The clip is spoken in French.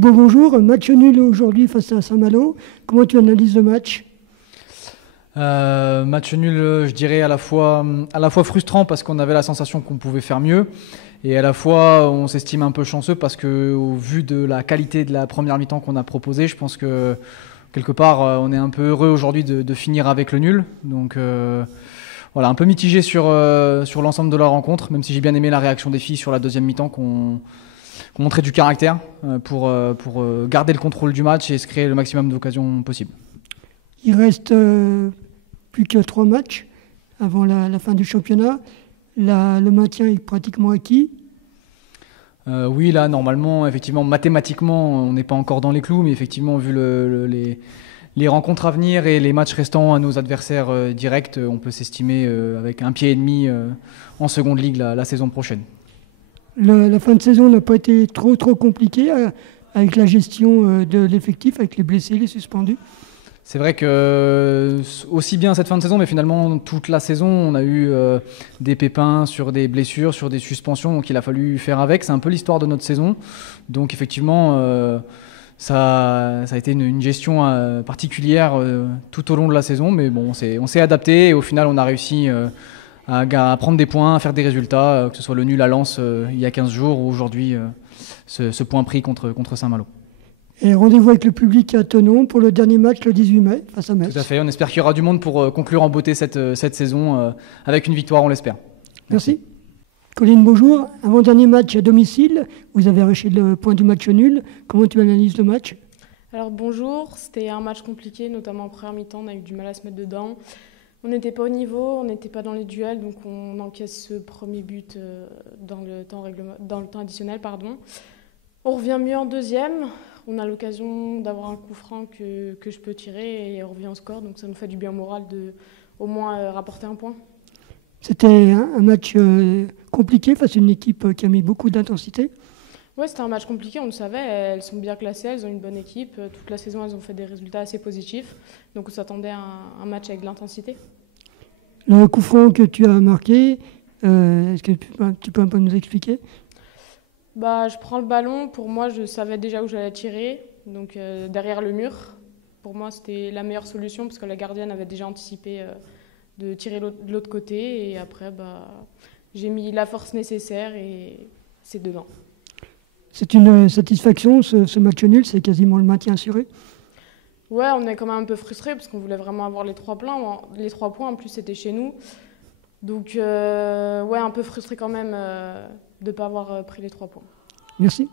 Thibaut, bonjour. Match nul aujourd'hui face à Saint-Malo. Comment tu analyses le match? Match nul, je dirais à la fois frustrant parce qu'on avait la sensation qu'on pouvait faire mieux et à la fois on s'estime un peu chanceux parce que au vu de la qualité de la première mi-temps qu'on a proposée, je pense que quelque part on est un peu heureux aujourd'hui de finir avec le nul. Donc voilà, un peu mitigé sur l'ensemble de la rencontre, même si j'ai bien aimé la réaction des filles sur la deuxième mi-temps qu'on montrait du caractère pour garder le contrôle du match et se créer le maximum d'occasions possibles. Il reste plus que 3 matchs avant la fin du championnat. Le maintien est pratiquement acquis. Oui, là, normalement, effectivement, mathématiquement, on n'est pas encore dans les clous, mais effectivement, vu les rencontres à venir et les matchs restants à nos adversaires directs, on peut s'estimer avec un pied et demi en seconde ligue la saison prochaine. La fin de saison n'a pas été trop compliquée avec la gestion de l'effectif, avec les blessés, les suspendus. C'est vrai que aussi bien cette fin de saison, mais finalement toute la saison, on a eu des pépins sur des blessures, sur des suspensions, donc il a fallu faire avec. C'est un peu l'histoire de notre saison. Donc effectivement, ça a été une gestion particulière tout au long de la saison, mais bon, on s'est adapté et au final, on a réussi à prendre des points, à faire des résultats, que ce soit le nul à Lens il y a 15 jours ou aujourd'hui ce point pris contre Saint-Malo. Et rendez-vous avec le public à Thonon pour le dernier match le 18 mai face à Metz. Tout à fait, on espère qu'il y aura du monde pour conclure en beauté cette saison avec une victoire, on l'espère. Merci. Colline, bonjour. Avant-dernier match à domicile, vous avez arraché le point du match nul. Comment tu analyses le match? Alors bonjour, c'était un match compliqué, notamment en première mi-temps, on a eu du mal à se mettre dedans. On n'était pas au niveau, on n'était pas dans les duels, donc on encaisse ce premier but dans le temps additionnel. On revient mieux en deuxième. On a l'occasion d'avoir un coup franc que je peux tirer et on revient au score. Donc ça nous fait du bien au moral de au moins rapporter un point. C'était un match compliqué face à une équipe qui a mis beaucoup d'intensité. Oui, c'était un match compliqué, on le savait. Elles sont bien classées, elles ont une bonne équipe. Toute la saison, elles ont fait des résultats assez positifs. Donc on s'attendait à un match avec de l'intensité. Le coup franc que tu as marqué, est-ce que tu peux un peu nous expliquer? Je prends le ballon, pour moi je savais déjà où j'allais tirer, donc derrière le mur. Pour moi c'était la meilleure solution parce que la gardienne avait déjà anticipé de tirer de l'autre côté et après j'ai mis la force nécessaire et c'est dedans. C'est une satisfaction ce match nul, c'est quasiment le maintien assuré? Ouais, on est quand même un peu frustrés parce qu'on voulait vraiment avoir les 3 points, en plus c'était chez nous. Donc un peu frustré quand même de ne pas avoir pris les 3 points. Merci.